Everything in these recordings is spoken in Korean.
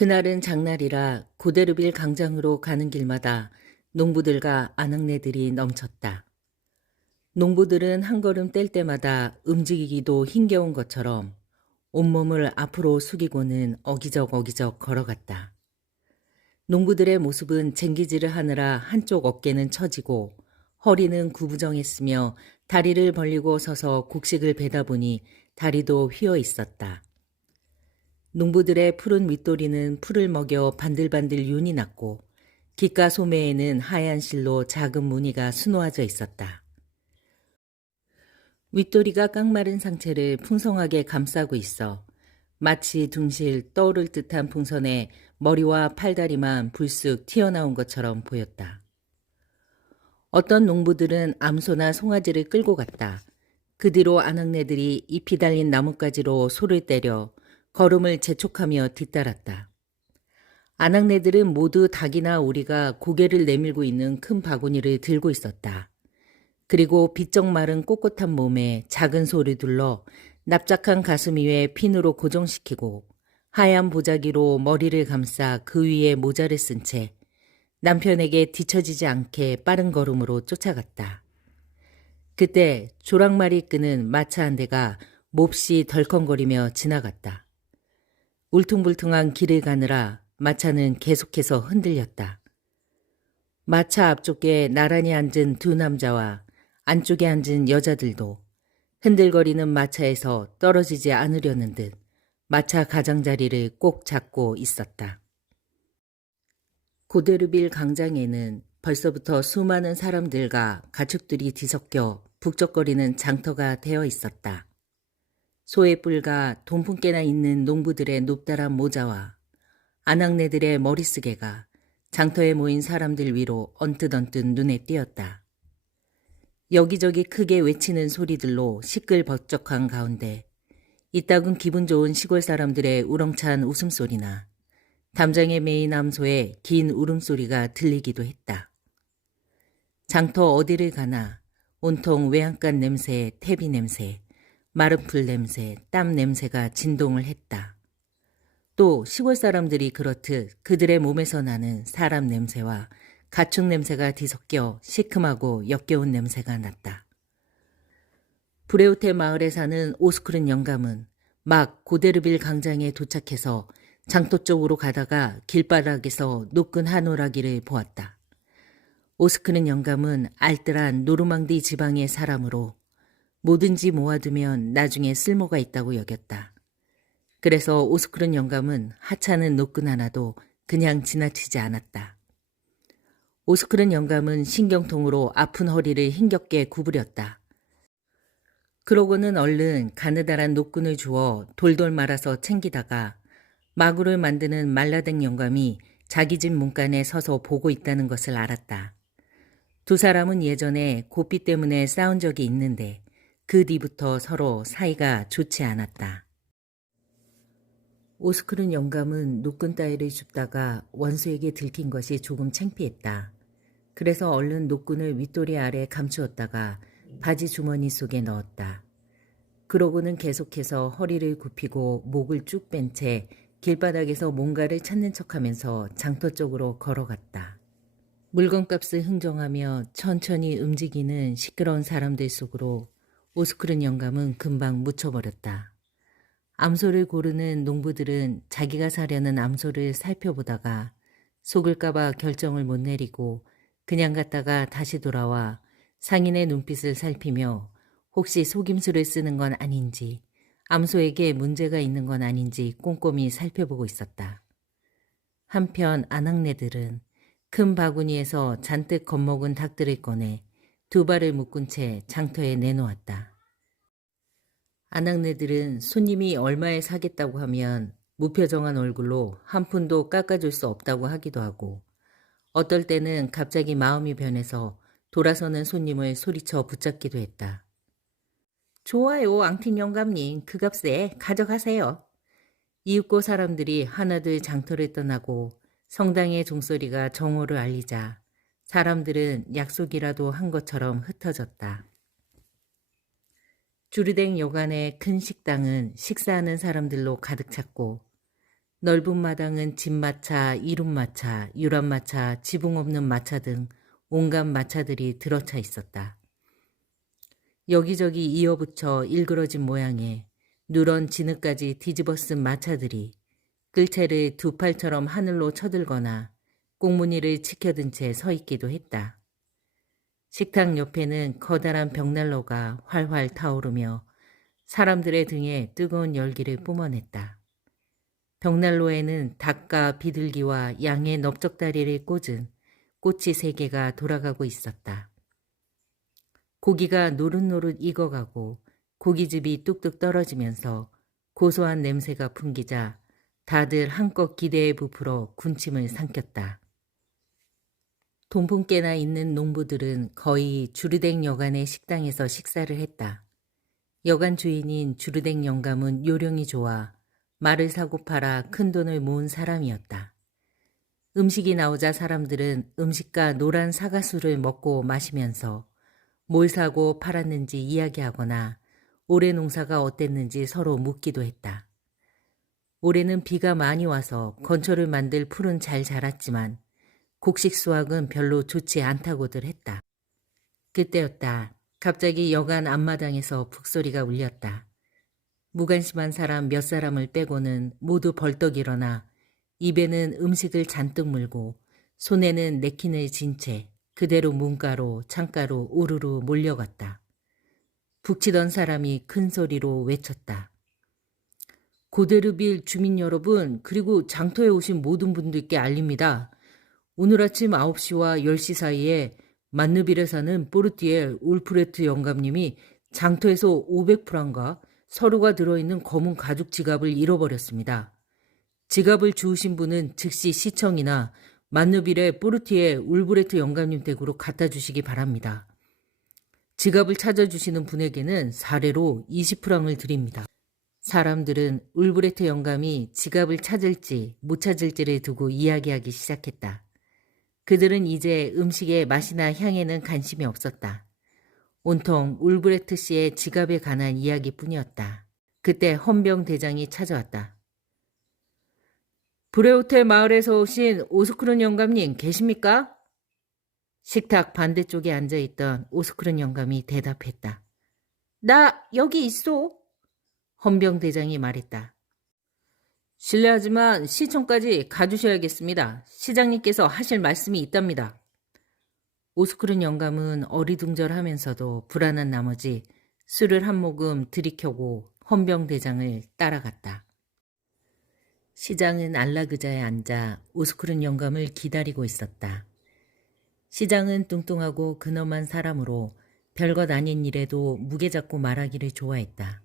그날은 장날이라 고데르빌 강장으로 가는 길마다 농부들과 아낙네들이 넘쳤다. 농부들은 한 걸음 뗄 때마다 움직이기도 힘겨운 것처럼 온몸을 앞으로 숙이고는 어기적 걸어갔다. 농부들의 모습은 쟁기질을 하느라 한쪽 어깨는 처지고 허리는 구부정했으며 다리를 벌리고 서서 곡식을 베다 보니 다리도 휘어 있었다. 농부들의 푸른 윗도리는 풀을 먹여 반들반들 윤이 났고 깃가 소매에는 하얀 실로 작은 무늬가 수놓아져 있었다. 윗도리가 깡마른 상체를 풍성하게 감싸고 있어 마치 둥실 떠오를 듯한 풍선에 머리와 팔다리만 불쑥 튀어나온 것처럼 보였다. 어떤 농부들은 암소나 송아지를 끌고 갔다. 그 뒤로 아낙네들이 잎이 달린 나뭇가지로 소를 때려 걸음을 재촉하며 뒤따랐다. 아낙네들은 모두 닭이나 오리가 고개를 내밀고 있는 큰 바구니를 들고 있었다. 그리고 비쩍 마른 꼿꼿한 몸에 작은 소를 둘러 납작한 가슴 위에 핀으로 고정시키고 하얀 보자기로 머리를 감싸 그 위에 모자를 쓴 채 남편에게 뒤처지지 않게 빠른 걸음으로 쫓아갔다. 그때 조랑말이 끄는 마차 한 대가 몹시 덜컹거리며 지나갔다. 울퉁불퉁한 길을 가느라 마차는 계속해서 흔들렸다. 마차 앞쪽에 나란히 앉은 두 남자와 안쪽에 앉은 여자들도 흔들거리는 마차에서 떨어지지 않으려는 듯 마차 가장자리를 꼭 잡고 있었다. 고데르빌 강장에는 벌써부터 수많은 사람들과 가축들이 뒤섞여 북적거리는 장터가 되어 있었다. 소의 뿔과 돈푼깨나 있는 농부들의 높다란 모자와 아낙네들의 머리쓰개가 장터에 모인 사람들 위로 언뜻 눈에 띄었다. 여기저기 크게 외치는 소리들로 시끌벅적한 가운데 이따금 기분 좋은 시골 사람들의 우렁찬 웃음소리나 담장에 매인 암소의 긴 울음소리가 들리기도 했다. 장터 어디를 가나 온통 외양간 냄새, 태비 냄새, 마른 풀 냄새, 땀 냄새가 진동을 했다. 또 시골 사람들이 그렇듯 그들의 몸에서 나는 사람 냄새와 가축 냄새가 뒤섞여 시큼하고 역겨운 냄새가 났다. 브레우테 마을에 사는 오스크른 영감은 막 고데르빌 강장에 도착해서 장터 쪽으로 가다가 길바닥에서 노끈 한 오라기를 보았다. 오스크른 영감은 알뜰한 노르망디 지방의 사람으로 뭐든지 모아두면 나중에 쓸모가 있다고 여겼다. 그래서 오스크른 영감은 하찮은 노끈 하나도 그냥 지나치지 않았다. 오스크른 영감은 신경통으로 아픈 허리를 힘겹게 구부렸다. 그러고는 얼른 가느다란 노끈을 주워 돌돌 말아서 챙기다가 마구를 만드는 말라댕 영감이 자기 집 문간에 서서 보고 있다는 것을 알았다. 두 사람은 예전에 고삐 때문에 싸운 적이 있는데 그 뒤부터 서로 사이가 좋지 않았다. 오스크른 영감은 노끈 따위를 줍다가 원수에게 들킨 것이 조금 창피했다. 그래서 얼른 노끈을 윗도리 아래 감추었다가 바지 주머니 속에 넣었다. 그러고는 계속해서 허리를 굽히고 목을 쭉 뺀 채 길바닥에서 뭔가를 찾는 척하면서 장터 쪽으로 걸어갔다. 물건값을 흥정하며 천천히 움직이는 시끄러운 사람들 속으로 오스크른 영감은 금방 묻혀버렸다. 암소를 고르는 농부들은 자기가 사려는 암소를 살펴보다가 속을까봐 결정을 못 내리고 그냥 갔다가 다시 돌아와 상인의 눈빛을 살피며 혹시 속임수를 쓰는 건 아닌지 암소에게 문제가 있는 건 아닌지 꼼꼼히 살펴보고 있었다. 한편 아낙네들은 큰 바구니에서 잔뜩 겁먹은 닭들을 꺼내 두 발을 묶은 채 장터에 내놓았다. 아낙네들은 손님이 얼마에 사겠다고 하면 무표정한 얼굴로 한 푼도 깎아줄 수 없다고 하기도 하고 어떨 때는 갑자기 마음이 변해서 돌아서는 손님을 소리쳐 붙잡기도 했다. 좋아요, 앙틴 영감님. 그 값에 가져가세요. 이윽고 사람들이 하나둘 장터를 떠나고 성당의 종소리가 정오를 알리자 사람들은 약속이라도 한 것처럼 흩어졌다. 주르댕 여관의 큰 식당은 식사하는 사람들로 가득 찼고 넓은 마당은 집마차, 이룸마차, 유람마차, 지붕 없는 마차 등 온갖 마차들이 들어차 있었다. 여기저기 이어붙여 일그러진 모양의 누런 진흙까지 뒤집어 쓴 마차들이 끌채를 두 팔처럼 하늘로 쳐들거나 꽁무니를 치켜든 채 서 있기도 했다. 식탁 옆에는 커다란 벽난로가 활활 타오르며 사람들의 등에 뜨거운 열기를 뿜어냈다. 벽난로에는 닭과 비둘기와 양의 넓적다리를 꽂은 꼬치 3개가 돌아가고 있었다. 고기가 노릇노릇 익어가고 고깃즙이 뚝뚝 떨어지면서 고소한 냄새가 풍기자 다들 한껏 기대에 부풀어 군침을 삼켰다. 돈풍깨나 있는 농부들은 거의 주르댕 여간의 식당에서 식사를 했다. 여간 주인인 주르댕 영감은 요령이 좋아 말을 사고 팔아 큰돈을 모은 사람이었다. 음식이 나오자 사람들은 음식과 노란 사과수를 먹고 마시면서 뭘 사고 팔았는지 이야기하거나 올해 농사가 어땠는지 서로 묻기도 했다. 올해는 비가 많이 와서 건초를 만들 풀은 잘 자랐지만 곡식 수확은 별로 좋지 않다고들 했다. 그때였다. 갑자기 여간 앞마당에서 북소리가 울렸다. 무관심한 사람 몇 사람을 빼고는 모두 벌떡 일어나 입에는 음식을 잔뜩 물고 손에는 냅킨을 진 채 그대로 문가로 창가로 우르르 몰려갔다. 북치던 사람이 큰 소리로 외쳤다. 고데르빌 주민 여러분, 그리고 장터에 오신 모든 분들께 알립니다. 오늘 아침 9시와 10시 사이에 만느빌에 사는 포르티에 울프레트 영감님이 장터에서 500프랑과 서류가 들어있는 검은 가죽 지갑을 잃어버렸습니다. 지갑을 주우신 분은 즉시 시청이나 만느빌의 포르티에 울브레트 영감님 댁으로 갖다 주시기 바랍니다. 지갑을 찾아주시는 분에게는 사례로 20프랑을 드립니다. 사람들은 울브레트 영감이 지갑을 찾을지 못 찾을지를 두고 이야기하기 시작했다. 그들은 이제 음식의 맛이나 향에는 관심이 없었다. 온통 울브레트 씨의 지갑에 관한 이야기뿐이었다. 그때 헌병 대장이 찾아왔다. 브레호텔 마을에서 오신 오스크른 영감님 계십니까? 식탁 반대쪽에 앉아있던 오스크른 영감이 대답했다. 나 여기 있어. 헌병 대장이 말했다. 실례하지만 시청까지 가주셔야겠습니다. 시장님께서 하실 말씀이 있답니다. 오스크른 영감은 어리둥절하면서도 불안한 나머지 술을 한 모금 들이켜고 헌병 대장을 따라갔다. 시장은 안락의자에 앉아 오스크른 영감을 기다리고 있었다. 시장은 뚱뚱하고 근엄한 사람으로 별것 아닌 일에도 무게 잡고 말하기를 좋아했다.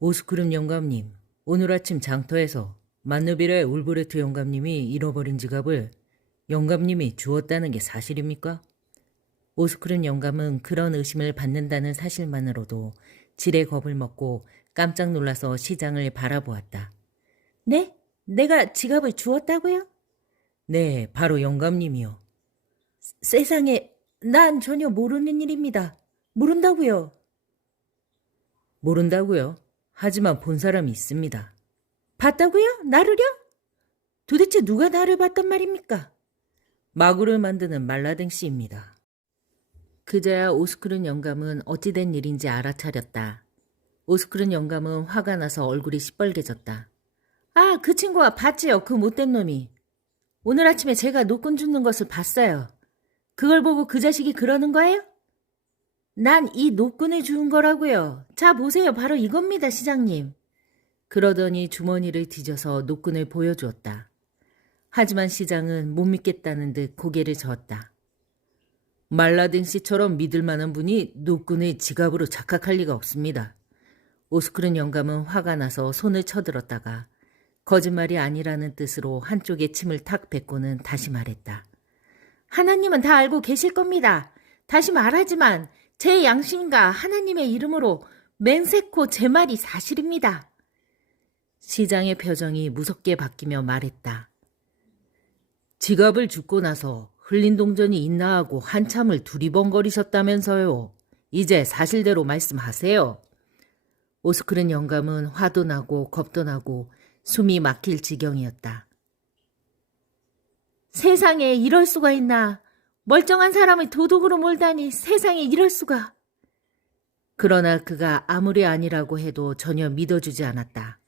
오스크른 영감님, 오늘 아침 장터에서 만느빌의 울브레트 영감님이 잃어버린 지갑을 영감님이 주었다는 게 사실입니까? 오스크른 영감은 그런 의심을 받는다는 사실만으로도 지레 겁을 먹고 깜짝 놀라서 시장을 바라보았다. 네? 내가 지갑을 주었다고요? 네, 바로 영감님이요. 세상에, 난 전혀 모르는 일입니다. 모른다고요. 모른다고요? 하지만 본 사람이 있습니다. 봤다고요? 나를요? 도대체 누가 나를 봤단 말입니까? 마구를 만드는 말라댕 씨입니다. 그제야 오스크른 영감은 어찌된 일인지 알아차렸다. 오스크른 영감은 화가 나서 얼굴이 시뻘개졌다. 아, 그 친구가 봤지요, 그 못된 놈이. 오늘 아침에 제가 노끈 줍는 것을 봤어요. 그걸 보고 그 자식이 그러는 거예요? 난 이 노끈을 주운 거라고요. 자, 보세요. 바로 이겁니다, 시장님. 그러더니 주머니를 뒤져서 노끈을 보여주었다. 하지만 시장은 못 믿겠다는 듯 고개를 저었다. 말라딘 씨처럼 믿을 만한 분이 노끈을 지갑으로 착각할 리가 없습니다. 오스크른 영감은 화가 나서 손을 쳐들었다가 거짓말이 아니라는 뜻으로 한쪽에 침을 탁 뱉고는 다시 말했다. 하나님은 다 알고 계실 겁니다. 다시 말하지만 제 양심과 하나님의 이름으로 맹세코 제 말이 사실입니다. 시장의 표정이 무섭게 바뀌며 말했다. 지갑을 줍고 나서 흘린 동전이 있나 하고 한참을 두리번거리셨다면서요. 이제 사실대로 말씀하세요. 오스크른 영감은 화도 나고 겁도 나고 숨이 막힐 지경이었다. 세상에 이럴 수가 있나. 멀쩡한 사람을 도둑으로 몰다니 세상에 이럴 수가. 그러나 그가 아무리 아니라고 해도 전혀 믿어주지 않았다.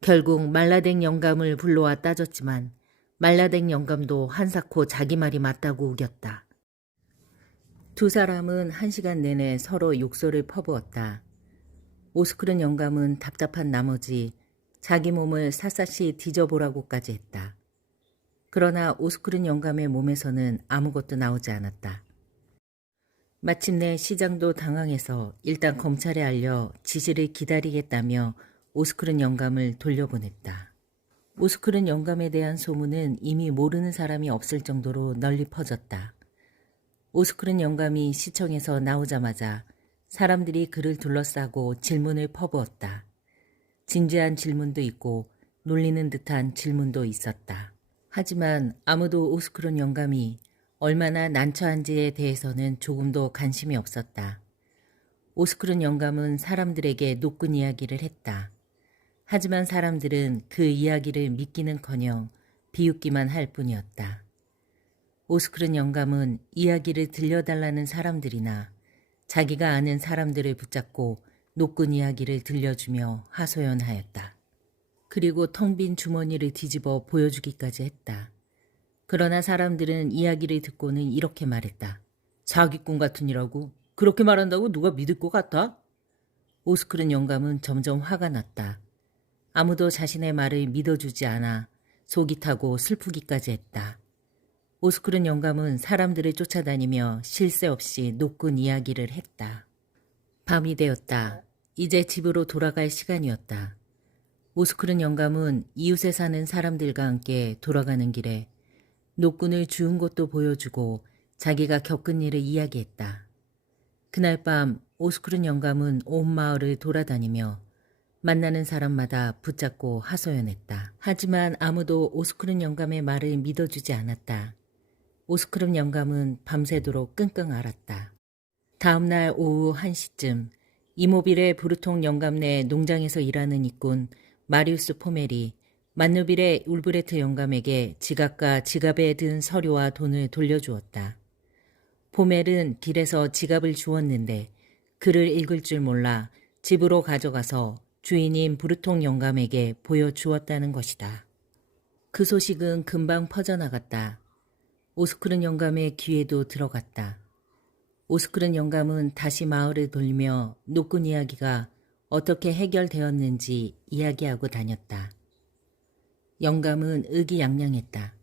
결국 말라댕 영감을 불러와 따졌지만 말라댕 영감도 한사코 자기 말이 맞다고 우겼다. 두 사람은 1시간 내내 서로 욕설을 퍼부었다. 오스크른 영감은 답답한 나머지 자기 몸을 샅샅이 뒤져보라고까지 했다. 그러나 오스크른 영감의 몸에서는 아무것도 나오지 않았다. 마침내 시장도 당황해서 일단 검찰에 알려 지시를 기다리겠다며 오스크른 영감을 돌려보냈다. 오스크른 영감에 대한 소문은 이미 모르는 사람이 없을 정도로 널리 퍼졌다. 오스크른 영감이 시청에서 나오자마자 사람들이 그를 둘러싸고 질문을 퍼부었다. 진지한 질문도 있고 놀리는 듯한 질문도 있었다. 하지만 아무도 오스크른 영감이 얼마나 난처한지에 대해서는 조금도 관심이 없었다. 오스크른 영감은 사람들에게 노끈 이야기를 했다. 하지만 사람들은 그 이야기를 믿기는커녕 비웃기만 할 뿐이었다. 오스크른 영감은 이야기를 들려달라는 사람들이나 자기가 아는 사람들을 붙잡고 노끈 이야기를 들려주며 하소연하였다. 그리고 텅 빈 주머니를 뒤집어 보여주기까지 했다. 그러나 사람들은 이야기를 듣고는 이렇게 말했다. 사기꾼 같으니라고? 그렇게 말한다고 누가 믿을 것 같아? 오스크른 영감은 점점 화가 났다. 아무도 자신의 말을 믿어주지 않아 속이 타고 슬프기까지 했다. 오스크른 영감은 사람들을 쫓아다니며 쉴 새 없이 노끈 이야기를 했다. 밤이 되었다. 이제 집으로 돌아갈 시간이었다. 오스크른 영감은 이웃에 사는 사람들과 함께 돌아가는 길에 노끈을 주운 것도 보여주고 자기가 겪은 일을 이야기했다. 그날 밤 오스크른 영감은 온 마을을 돌아다니며 만나는 사람마다 붙잡고 하소연했다. 하지만 아무도 오스크른 영감의 말을 믿어주지 않았다. 오스크른 영감은 밤새도록 끙끙 앓았다. 다음 날 오후 1시쯤 이모빌의 브루통 영감네 농장에서 일하는 일꾼 마리우스 포멜이 만누빌의 울브레트 영감에게 지갑과 지갑에 든 서류와 돈을 돌려주었다. 포멜은 길에서 지갑을 주었는데 글을 읽을 줄 몰라 집으로 가져가서 주인인 브루통 영감에게 보여주었다는 것이다. 그 소식은 금방 퍼져나갔다. 오스크른 영감의 귀에도 들어갔다. 오스크른 영감은 다시 마을을 돌며 노끈 이야기가 어떻게 해결되었는지 이야기하고 다녔다. 영감은 의기양양했다.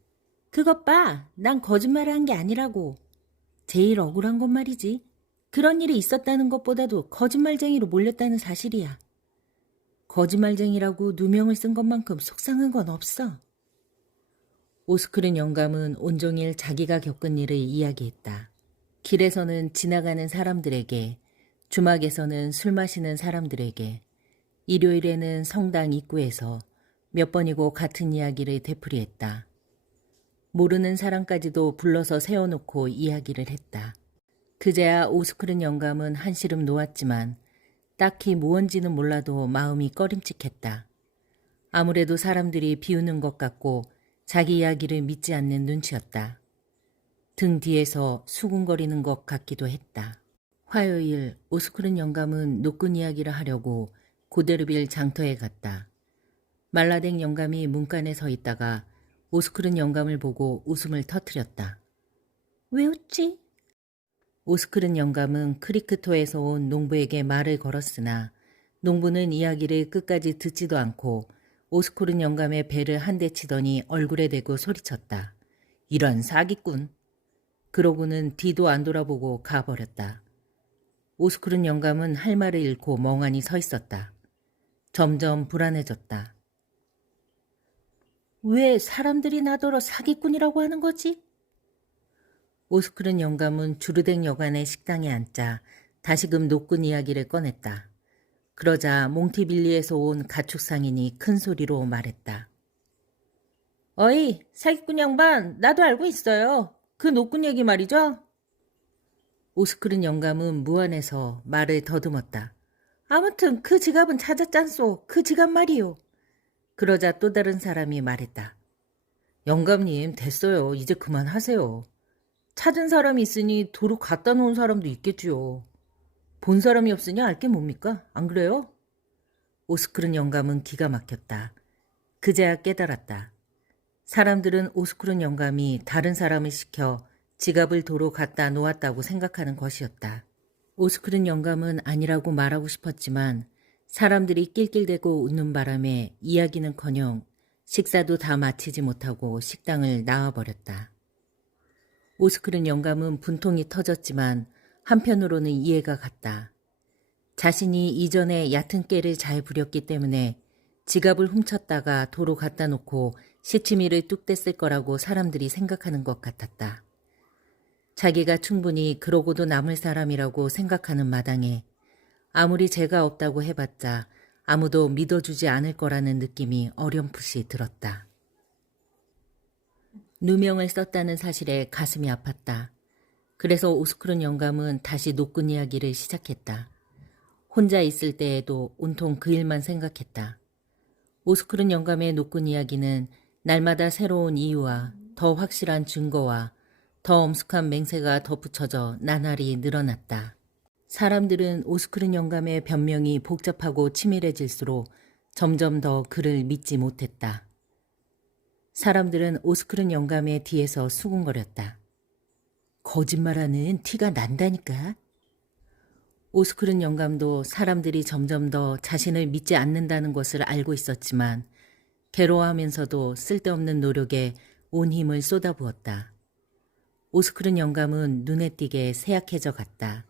그것 봐, 난 거짓말을 한 게 아니라고. 제일 억울한 건 말이지. 그런 일이 있었다는 것보다도 거짓말쟁이로 몰렸다는 사실이야. 거짓말쟁이라고 누명을 쓴 것만큼 속상한 건 없어. 오스크른 영감은 온종일 자기가 겪은 일을 이야기했다. 길에서는 지나가는 사람들에게, 주막에서는 술 마시는 사람들에게, 일요일에는 성당 입구에서 몇 번이고 같은 이야기를 되풀이했다. 모르는 사람까지도 불러서 세워놓고 이야기를 했다. 그제야 오스크른 영감은 한시름 놓았지만 딱히 무언지는 몰라도 마음이 꺼림칙했다. 아무래도 사람들이 비우는 것 같고 자기 이야기를 믿지 않는 눈치였다. 등 뒤에서 수군거리는 것 같기도 했다. 화요일 오스크른 영감은 노끈 이야기를 하려고 고데르빌 장터에 갔다. 말라댕 영감이 문간에 서 있다가 오스크른 영감을 보고 웃음을 터뜨렸다. 왜 웃지? 오스크른 영감은 크리크토에서 온 농부에게 말을 걸었으나 농부는 이야기를 끝까지 듣지도 않고 오스크른 영감의 배를 한 대 치더니 얼굴에 대고 소리쳤다. 이런 사기꾼. 그러고는 뒤도 안 돌아보고 가버렸다. 오스크른 영감은 할 말을 잃고 멍하니 서 있었다. 점점 불안해졌다. 왜 사람들이 나더러 사기꾼이라고 하는 거지? 오스크른 영감은 주르댕 여관의 식당에 앉자 다시금 노끈 이야기를 꺼냈다. 그러자 몽티빌리에서 온 가축 상인이 큰 소리로 말했다. 어이, 사기꾼 양반, 나도 알고 있어요. 그 노끈 얘기 말이죠? 오스크른 영감은 무안해서 말을 더듬었다. 아무튼 그 지갑은 찾았잖소. 그 지갑 말이요. 그러자 또 다른 사람이 말했다. 영감님, 됐어요. 이제 그만하세요. 찾은 사람이 있으니 도로 갖다 놓은 사람도 있겠지요. 본 사람이 없으니 알게 뭡니까? 안 그래요? 오스크른 영감은 기가 막혔다. 그제야 깨달았다. 사람들은 오스크른 영감이 다른 사람을 시켜 지갑을 도로 갖다 놓았다고 생각하는 것이었다. 오스크른 영감은 아니라고 말하고 싶었지만 사람들이 낄낄대고 웃는 바람에 이야기는커녕 식사도 다 마치지 못하고 식당을 나와버렸다. 오스크른 영감은 분통이 터졌지만 한편으로는 이해가 갔다. 자신이 이전에 얕은 깨를 잘 부렸기 때문에 지갑을 훔쳤다가 도로 갖다 놓고 시치미를 뚝 뗐을 거라고 사람들이 생각하는 것 같았다. 자기가 충분히 그러고도 남을 사람이라고 생각하는 마당에 아무리 죄가 없다고 해봤자 아무도 믿어주지 않을 거라는 느낌이 어렴풋이 들었다. 누명을 썼다는 사실에 가슴이 아팠다. 그래서 오스크른 영감은 다시 노끈 이야기를 시작했다. 혼자 있을 때에도 온통 그 일만 생각했다. 오스크른 영감의 노끈 이야기는 날마다 새로운 이유와 더 확실한 증거와 더 엄숙한 맹세가 덧붙여져 나날이 늘어났다. 사람들은 오스크른 영감의 변명이 복잡하고 치밀해질수록 점점 더 그를 믿지 못했다. 사람들은 오스크른 영감의 뒤에서 수군거렸다. 거짓말하는 티가 난다니까. 오스크른 영감도 사람들이 점점 더 자신을 믿지 않는다는 것을 알고 있었지만 괴로워하면서도 쓸데없는 노력에 온 힘을 쏟아부었다. 오스크른 영감은 눈에 띄게 쇠약해져 갔다.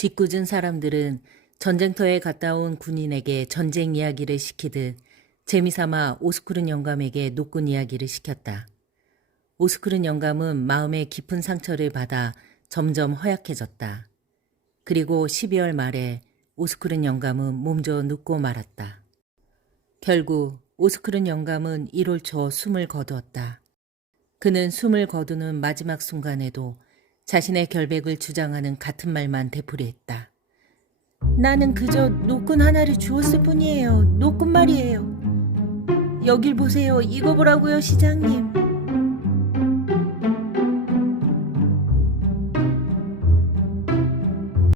짓궂은 사람들은 전쟁터에 갔다 온 군인에게 전쟁 이야기를 시키듯 재미삼아 오스크른 영감에게 노끈 이야기를 시켰다. 오스크른 영감은 마음의 깊은 상처를 받아 점점 허약해졌다. 그리고 12월 말에 오스크른 영감은 몸져 눕고 말았다. 결국 오스크른 영감은 1월 초 숨을 거두었다. 그는 숨을 거두는 마지막 순간에도 자신의 결백을 주장하는 같은 말만 되풀이했다. 나는 그저 노끈 하나를 주었을 뿐이에요. 노끈 말이에요. 여길 보세요. 이거 보라고요, 시장님.